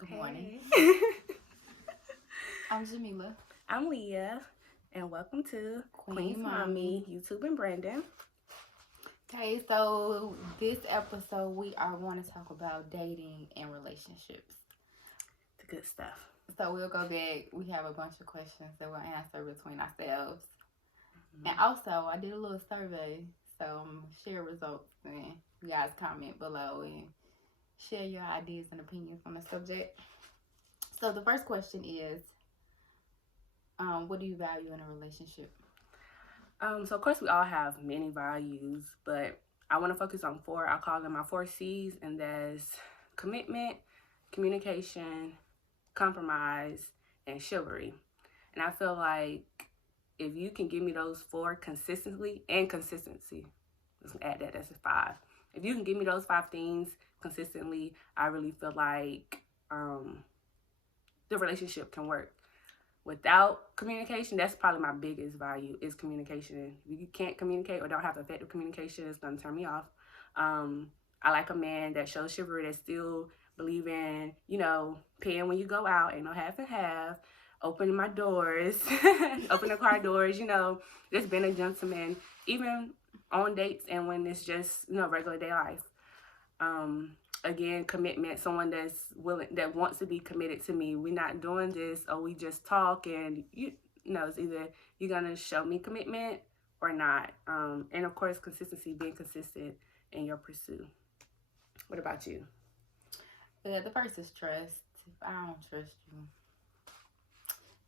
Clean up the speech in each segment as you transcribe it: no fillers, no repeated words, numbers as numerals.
Good morning. Hey. I'm Jamila, I'm Leah, and welcome to Queen Queen's Mommy, YouTube and Brandon. Okay, so this episode we are going to talk about dating and relationships. The good stuff. So we'll go back. We have a bunch of questions that we'll answer between ourselves. And also, I did a little survey, so I'm share results and you guys comment below and share your ideas and opinions on the subject. So the first question is, what do you value in a relationship? So of course we all have many values, but I want to focus on four. I call them my 4 C's, and that's commitment, communication, compromise, and chivalry. And I feel like if you can give me those four consistently and consistency, let's add that, that's a 5. If you can give me those 5 things consistently, I really feel like the relationship can work. Without communication, that's probably my biggest value is communication. If you can't communicate or don't have effective communication, it's gonna turn me off. I like a man that shows chivalry, that still believe in, paying when you go out, ain't no half and half, opening my doors, open the car doors, just being a gentleman, even on dates and when it's just, regular day life. Again, commitment, someone that's willing, that wants to be committed to me. We're not doing this or we just talk, and it's either you're gonna show me commitment or not. And of course, consistency, being consistent in your pursuit. What about you? The first is trust. If I don't trust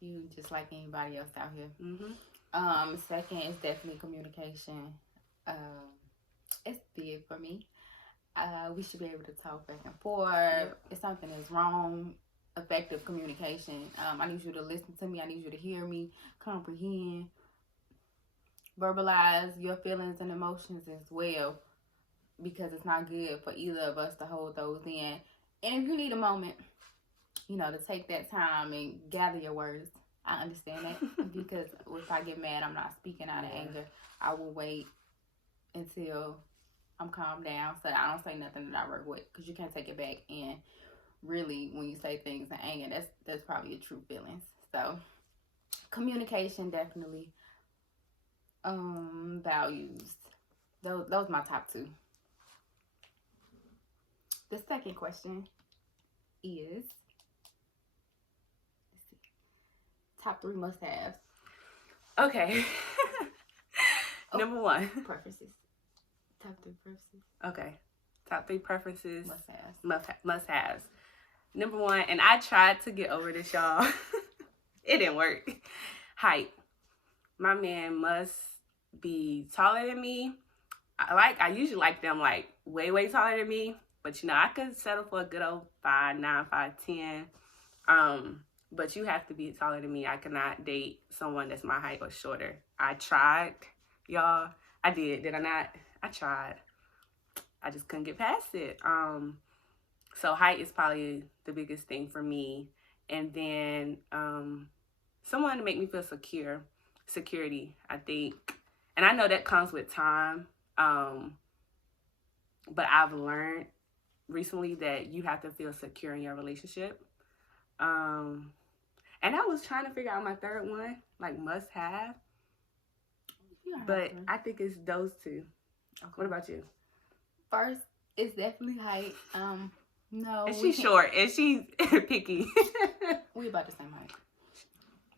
you just like anybody else out here. Second is definitely communication. It's big for me. We should be able to talk back and forth. Yep. If something is wrong, effective communication. I need you to listen to me. I need you to hear me, comprehend, verbalize your feelings and emotions as well, because it's not good for either of us to hold those in. And if you need a moment, to take that time and gather your words, I understand that. Because if I get mad, I'm not speaking out of anger. I will wait until I'm calmed down so that I don't say nothing that I work with, because you can't take it back. And really, when you say things in anger, that's probably your true feelings. So communication, definitely. Values, those my top 2. The second question is, top 3 must-haves. Okay. Number 1, preferences. Top 3 preferences. Okay. Top 3 preferences. Must-haves. Must-haves. Number 1, and I tried to get over this, y'all. It didn't work. Height. My man must be taller than me. I usually like them like way taller than me, but I could settle for a good old 5'9", 5'10". But you have to be taller than me. I cannot date someone that's my height or shorter. I tried, y'all. I did I not? I tried. I just couldn't get past it. So height is probably the biggest thing for me. And then someone to make me feel secure. Security, I think. And I know that comes with time. But I've learned recently that you have to feel secure in your relationship. And I was trying to figure out my third one, like must have. But I think it's those 2. Okay. What about you? First, it's definitely height. No. And she's short and she's picky. We about the same height.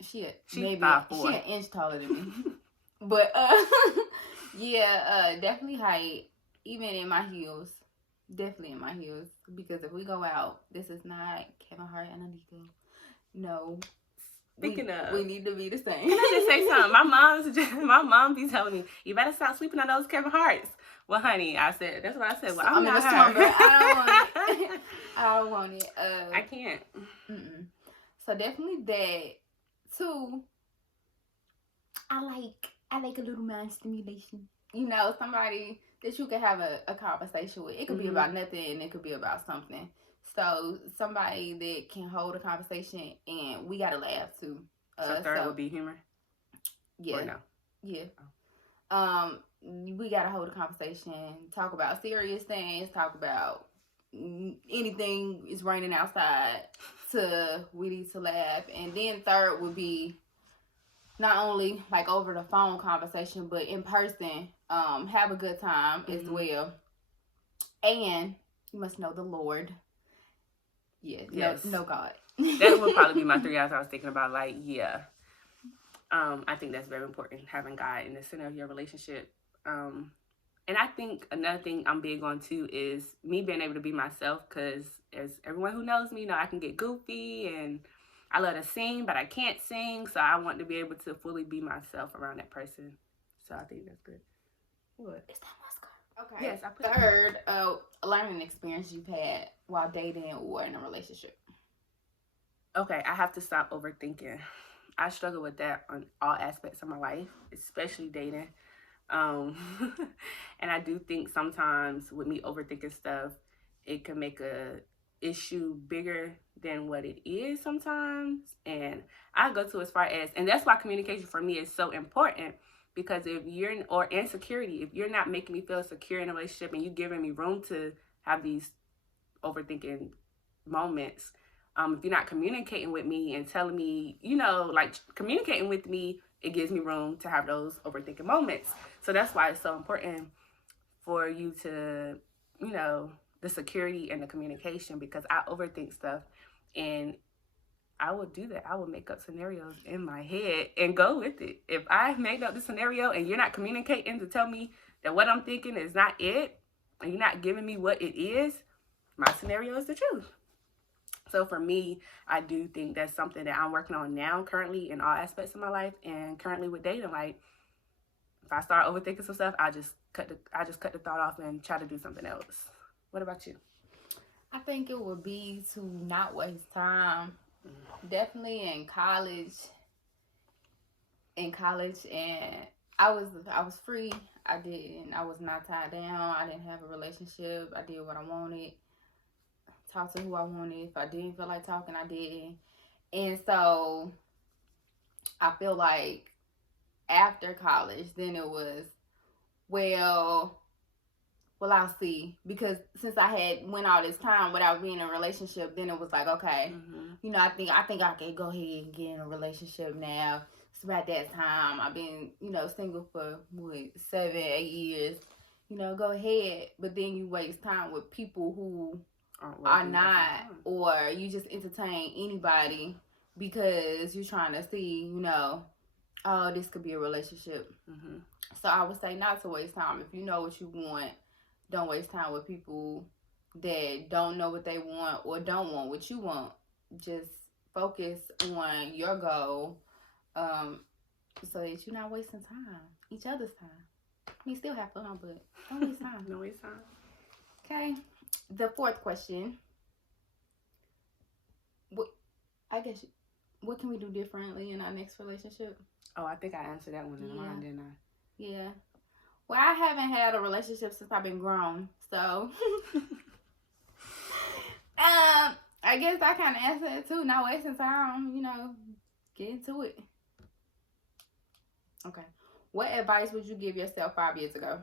She's maybe 5'4". She an inch taller than me. But definitely height. Even in my heels. Definitely in my heels. Because if we go out, this is not Kevin Hart and Anika. No. Speaking of, we need to be the same. Can I just say something? My mom be telling me, you better stop sleeping on those Kevin Harts. Well, honey, that's what I said. Well, I'm not her. I don't want it. I can't. So definitely that. 2, I like a little mind stimulation. Somebody that you can have a conversation with. It could be about nothing, and it could be about something. So somebody that can hold a conversation and we gotta laugh too. So third would be humor? Yeah. Or no? Yeah. We gotta hold a conversation, talk about serious things, talk about, anything is raining outside to we need to laugh. And then third would be not only like over the phone conversation, but in person, have a good time as well. And you must know the Lord. Yes. No God. That would probably be my 3 hours I was thinking about. Like, yeah. I think that's very important, having God in the center of your relationship. And I think another thing I'm big on too is me being able to be myself, because as everyone who knows me know, I can get goofy and I love to sing, but I can't sing. So I want to be able to fully be myself around that person. So I think that's good. What? Is that my scarf? Okay. Yes, I put Third, learning experience you've had while dating or in a relationship. Okay, I have to stop overthinking. I struggle with that on all aspects of my life, especially dating. And I do think sometimes with me overthinking stuff, it can make a issue bigger than what it is sometimes. And I go to as far as, and that's why communication for me is so important, because if you're, or insecurity, if you're not making me feel secure in a relationship and you're giving me room to have these overthinking moments, if you're not communicating with me and telling me, like communicating with me, it gives me room to have those overthinking moments. So that's why it's so important for you to, the security and the communication, because I overthink stuff and I will do that. I will make up scenarios in my head and go with it. If I made up the scenario and you're not communicating to tell me that what I'm thinking is not it, and you're not giving me what it is, my scenario is the truth. So for me, I do think that's something that I'm working on now, currently, in all aspects of my life, and currently with dating. Like, if I start overthinking some stuff, I just cut the thought off and try to do something else. What about you? I think it would be to not waste time. Definitely in college. And I was free. I was not tied down. I didn't have a relationship. I did what I wanted. Talk to who I wanted. If I didn't feel like talking, I didn't. And so I feel like after college, then it was, well, I'll see. Because since I had went all this time without being in a relationship, then it was like, okay, I think I can go ahead and get in a relationship now. It's about that time. I've been, single for 7-8 years. Go ahead. But then you waste time with people who are not, or you just entertain anybody because you're trying to see, oh, this could be a relationship. So I would say not to waste time. If you know what you want, don't waste time with people that don't know what they want or don't want what you want. Just focus on your goal, so that you're not wasting time, each other's time. I mean, still have fun, but don't waste time. Don't waste time. Okay. The fourth question. What can we do differently in our next relationship? Oh, I think I answered that one in mine, didn't I? Yeah. Well, I haven't had a relationship since I've been grown, so I guess I kind of answered it too. Not wasting time, get into it. Okay. What advice would you give yourself 5 years ago?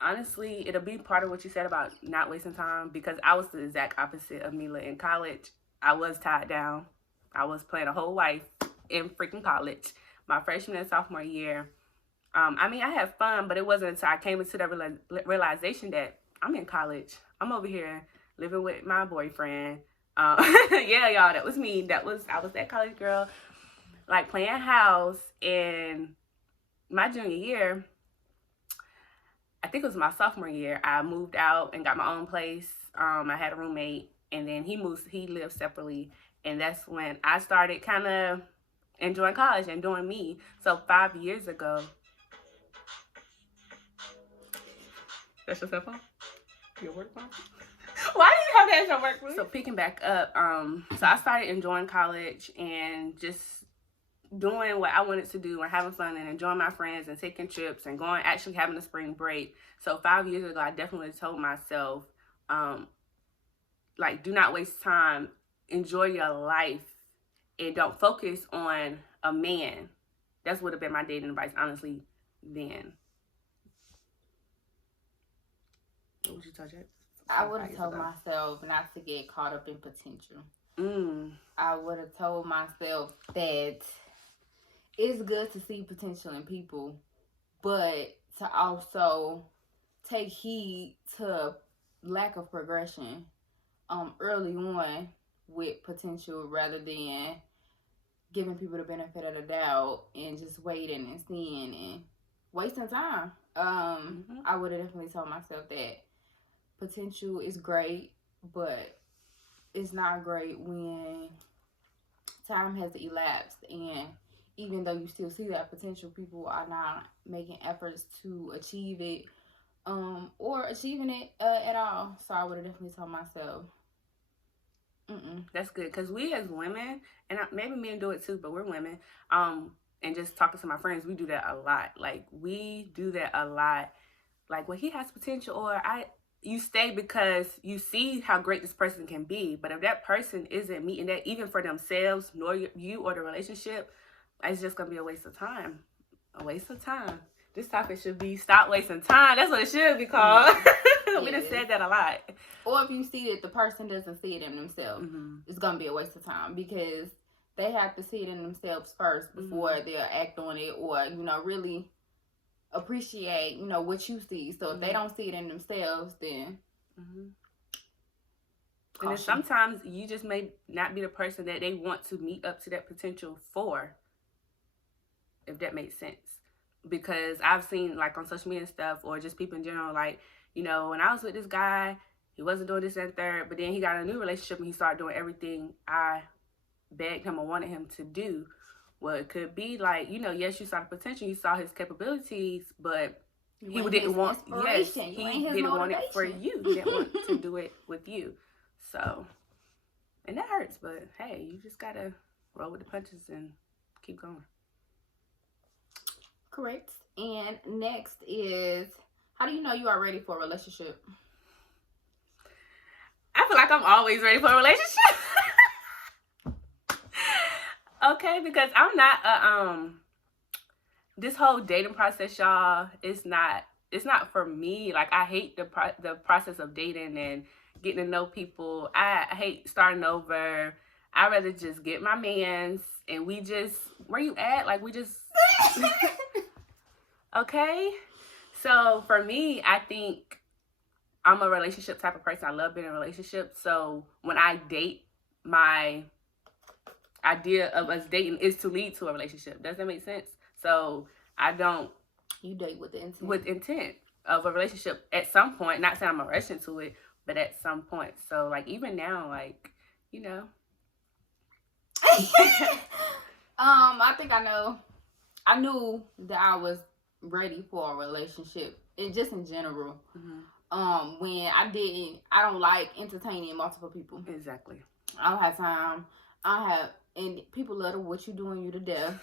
Honestly, it'll be part of what you said about not wasting time, because I was the exact opposite of Mila in college. I was tied down. I was playing a whole wife in freaking college. My freshman and sophomore year. I had fun, but it wasn't until I came into the realization that I'm in college. I'm over here living with my boyfriend. Yeah, y'all, that was me. I was that college girl, like playing house. And my junior year, I think it was my sophomore year, I moved out and got my own place. I had a roommate, and then he lived separately. And that's when I started kind of enjoying college and doing me. So 5 years ago. That's your cell phone? Your work phone? Why do you have that as your work phone? So picking back up, so I started enjoying college and just doing what I wanted to do and having fun and enjoying my friends and taking trips and actually having a spring break. So 5 years ago, I definitely told myself, do not waste time. Enjoy your life and don't focus on a man. That's would have been my dating advice, honestly, then. What would you tell Jack? I would have told myself not to get caught up in potential. I would have told myself that it's good to see potential in people, but to also take heed to lack of progression early on with potential, rather than giving people the benefit of the doubt and just waiting and seeing and wasting time. I would have definitely told myself that potential is great, but it's not great when time has elapsed, and even though you still see that potential, people are not making efforts to achieve it, or achieving it at all. So I would have definitely told myself, That's good, because we as women, and maybe men do it too, but we're women, and just talking to my friends, we do that a lot. Like, we do that a lot. Like, well, he has potential, or you stay because you see how great this person can be. But if that person isn't meeting that, even for themselves, nor you or the relationship, it's just going to be a waste of time. A waste of time. This topic should be stop wasting time. That's what it should be called. We done said that a lot. Or if you see that the person doesn't see it in themselves, it's going to be a waste of time, because they have to see it in themselves first before they'll act on it, or, really appreciate, what you see. So if they don't see it in themselves, then and then sometimes you just may not be the person that they want to meet up to that potential for, if that makes sense. Because I've seen, like, on social media and stuff, or just people in general, like, when I was with this guy, he wasn't doing this and third, but then he got a new relationship and he started doing everything I begged him or wanted him to do. Well, it could be like, yes, you saw the potential, you saw his capabilities, but he didn't want, he didn't want it for you. He didn't want to do it with you. So, and that hurts, but hey, you just gotta roll with the punches and keep going. Correct. And next is, how do you know you are ready for a relationship? I feel like I'm always ready for a relationship. Okay, because I'm not this whole dating process, y'all, it's not for me. Like, I hate the process of dating and getting to know people. I hate starting over. I'd rather just get my mans and we just, where you at? Like, we just okay. So for me, I think I'm a relationship type of person. I love being in a relationship. So when I date, my idea of us dating is to lead to a relationship. Does that make sense? So I don't. You date with the intent. With intent of a relationship at some point. Not saying I'm a rush into it, but at some point. So, like, even now, like, I think I know. I knew that I was ready for a relationship, and just in general. When I don't like entertaining multiple people. Exactly. I don't have time. And people love what you doing you to death.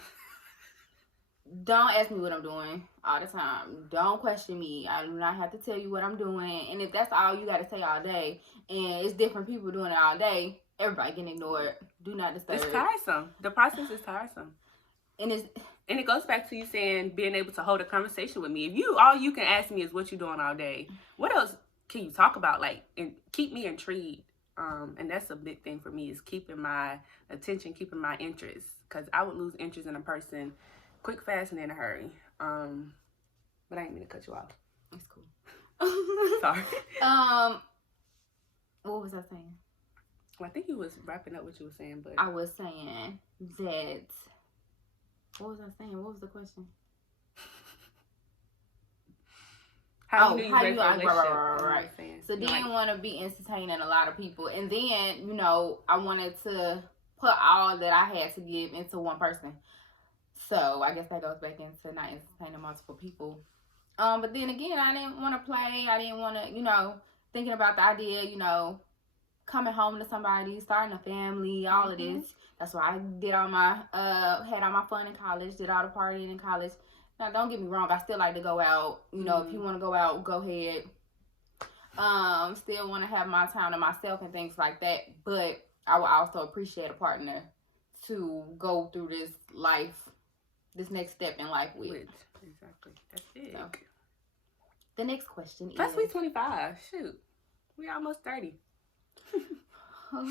Don't ask me what I'm doing all the time. Don't question me. I do not have to tell you what I'm doing. And if that's all you got to say all day, and it's different people doing it all day, everybody getting ignored. Do not disturb. It's tiresome. The process is tiresome. And it goes back to you saying being able to hold a conversation with me. If all you can ask me is what you doing all day, what else can you talk about? Like, and keep me intrigued. And that's a big thing for me, is keeping my attention, keeping my interest. Because I would lose interest in a person quick, fast, and in a hurry. But I ain't mean to cut you off. It's cool. Sorry. What was I saying? Well, I think you was wrapping up what you were saying, but I was saying that. What was I saying? What was the question? How you right. So didn't want to be entertaining a lot of people, and then I wanted to put all that I had to give into one person. So I guess that goes back into not entertaining multiple people. But then again, I didn't want to play. I didn't want to, thinking about the idea, coming home to somebody, starting a family, all of this. That's why I did all my had all my fun in college, did all the partying in college. Now, don't get me wrong, I still like to go out. If you want to go out, go ahead. Still want to have my time to myself and things like that. But I would also appreciate a partner to go through this life, this next step in life with. Exactly. That's big. So, The next question is... Plus, we 25. Shoot. We almost 30. Oh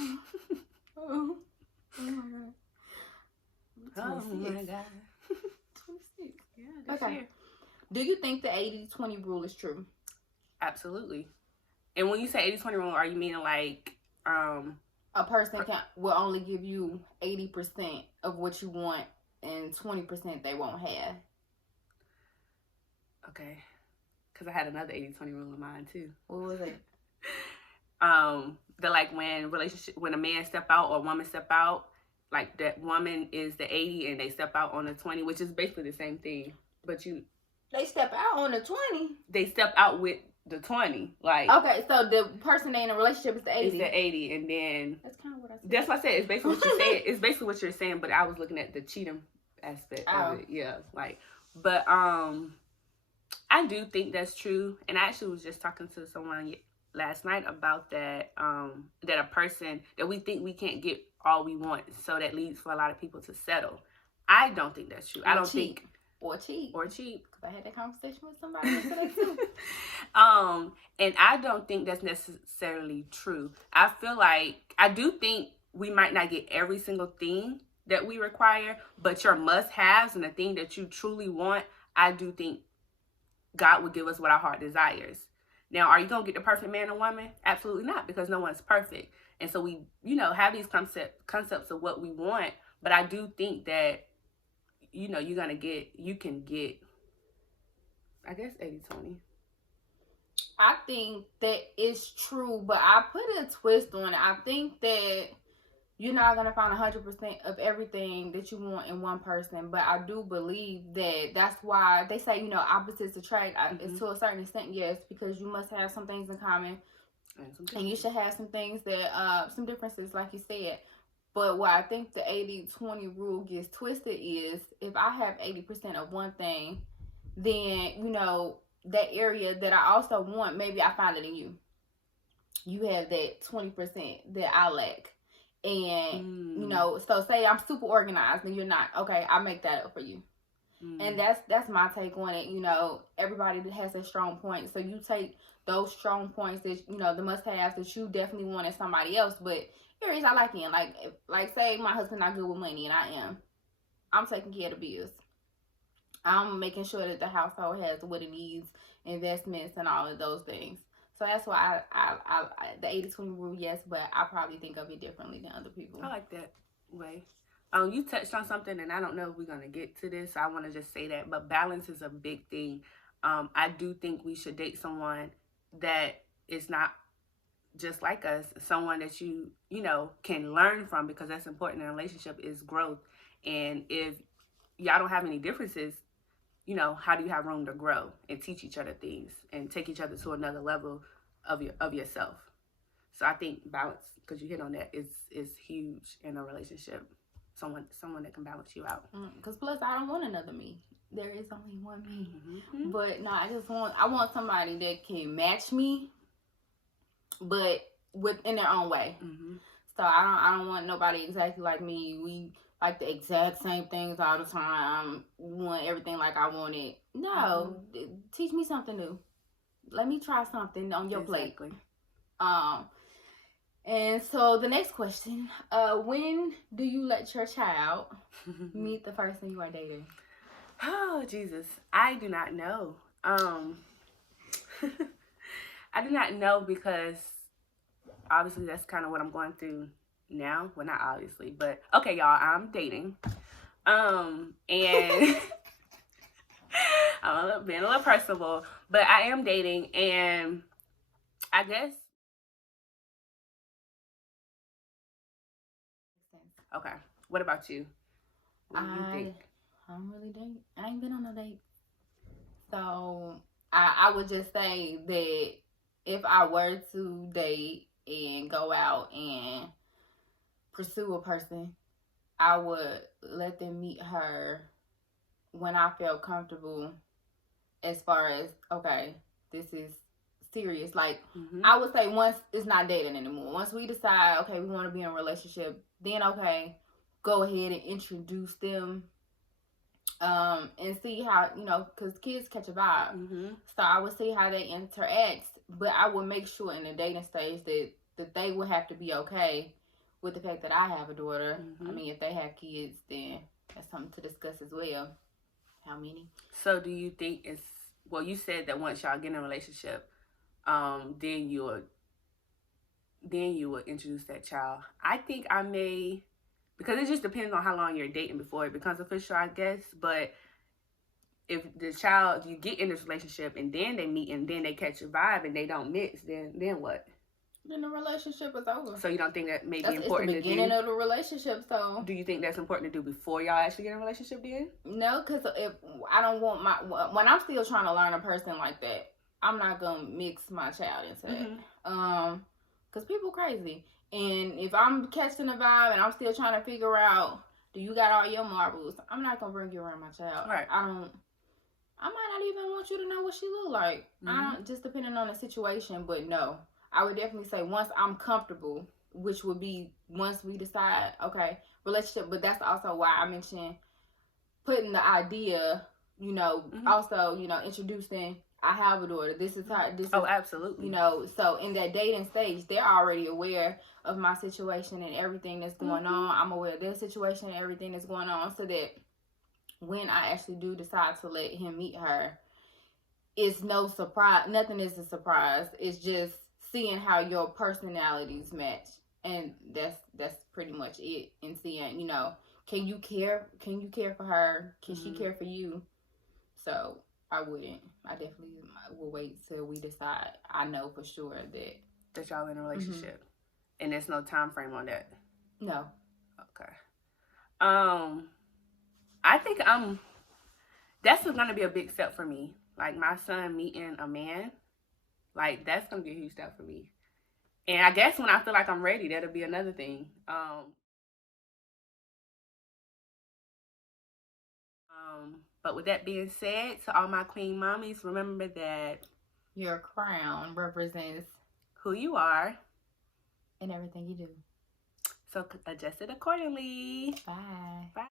my God. Oh 26. my God. 26. Yeah, this Okay. year. Do you think the 80-20 rule is true? Absolutely. And when you say 80-20 rule, are you meaning like a person will only give you 80% of what you want and 20% they won't have? Okay. Because I had another 80-20 rule in mind too. What was it? That like when a man step out or a woman step out, like that woman is the 80 and they step out on the 20, which is basically the same thing. But they step out on the 20. They step out with the 20. Like, okay, so the person they in a relationship is the 80. It's the 80, and then that's kind of what I said. That's what I said. It's basically what you're saying. It's basically what you're saying, but I was looking at the cheating aspect of it. Yeah, like, but I do think that's true, and I actually was just talking to someone last night about that. That a person that we think we can't get all we want, so that leads for a lot of people to settle. I don't think that's true. I don't think. Or cheap. Because I had that conversation with somebody yesterday too. And I don't think that's necessarily true. I feel like, I do think we might not get every single thing that we require, but your must-haves and the thing that you truly want, I do think God will give us what our heart desires. Now, are you going to get the perfect man or woman? Absolutely not, because no one's perfect. And so we, have these concepts of what we want, but I do think that you can get, I guess, 80-20. I think that it's true, but I put a twist on it. I think that you're not going to find 100% of everything that you want in one person, but I do believe that that's why they say, opposites attract. It's to a certain extent, yes, because you must have some things in common, and you should have some things that, some differences, like you said. But what I think the 80-20 rule gets twisted is, if I have 80% of one thing, then, that area that I also want, maybe I find it in you. You have that 20% that I lack. And, so say I'm super organized and you're not. Okay, I make that up for you. And that's my take on it. Everybody has a strong point. So you take those strong points that, the must-haves that you definitely want in somebody else, but areas I like in, like say my husband not good with money and I'm taking care of the bills. I'm making sure that the household has what it needs, investments and all of those things. So that's why I the 80-20 rule, yes, but I probably think of it differently than other people. I like that way. You touched on something, and I don't know if we're gonna get to this. So I want to just say that, but balance is a big thing. I do think we should date someone that is not just like us, someone that you can learn from, because that's important in a relationship, is growth. And if y'all don't have any differences, how do you have room to grow and teach each other things and take each other to another level of yourself? So I think balance, because you hit on that, is huge in a relationship. Someone that can balance you out. Because plus, I don't want another me. There is only one me. Mm-hmm. But no, I want somebody that can match me, but in their own way. Mm-hmm. So I don't want nobody exactly like me. We like the exact same things all the time. We want everything like I want it. No, teach me something new. Let me try something on your plate. And so the next question, when do you let your child meet the person you are dating? Oh, Jesus. I do not know. I do not know, because obviously that's kind of what I'm going through now. Well, not obviously, but okay, y'all, I'm dating. And I'm being a little personable, but I am dating, and I guess. Okay. What about you? What do you think? I don't really date. I ain't been on no date. So I would just say that if I were to date and go out and pursue a person, I would let them meet her when I felt comfortable, as far as, okay, this is serious. Like, I would say once it's not dating anymore. Once we decide, okay, we want to be in a relationship, then okay, go ahead and introduce them And see how, because kids catch a vibe. Mm-hmm. So I would see how they interact, but I would make sure in the dating stage that they would have to be okay with the fact that I have a daughter. Mm-hmm. I mean, if they have kids, then that's something to discuss as well. How many? So do you think you said that once y'all get in a relationship, then you would introduce that child. I think I may, because it just depends on how long you're dating before it becomes official, I guess. But if you get in this relationship and then they meet and then they catch a vibe and they don't mix, then what? Then the relationship is over. So you don't think that may be important to do? It's the beginning of the relationship, so. Do you think that's important to do before y'all actually get in a relationship then? No, because if I don't want when I'm still trying to learn a person like that, I'm not going to mix my child into that. Because people crazy. And if I'm catching a vibe and I'm still trying to figure out, do you got all your marbles? I'm not going to bring you around my child. Right. I might not even want you to know what she look like. Just depending on the situation. But no, I would definitely say once I'm comfortable, which would be once we decide, okay, relationship. But that's also why I mentioned putting the idea, also, introducing, I have a daughter. This is how, Oh, absolutely. So in that dating stage, they're already aware of my situation and everything that's going on. I'm aware of their situation and everything that's going on, so that when I actually do decide to let him meet her, it's no surprise. Nothing is a surprise. It's just seeing how your personalities match. And that's pretty much it. And seeing, can you care for her? Can she care for you? So I wouldn't. I definitely will wait till we decide. I know for sure that y'all in a relationship. And there's no time frame on that. No. Okay. I think that's gonna be a big step for me. Like my son meeting a man, like that's gonna be a huge step for me. And I guess when I feel like I'm ready, that'll be another thing. But with that being said, to all my queen mommies, remember that your crown represents who you are and everything you do. So adjust it accordingly. Bye. Bye.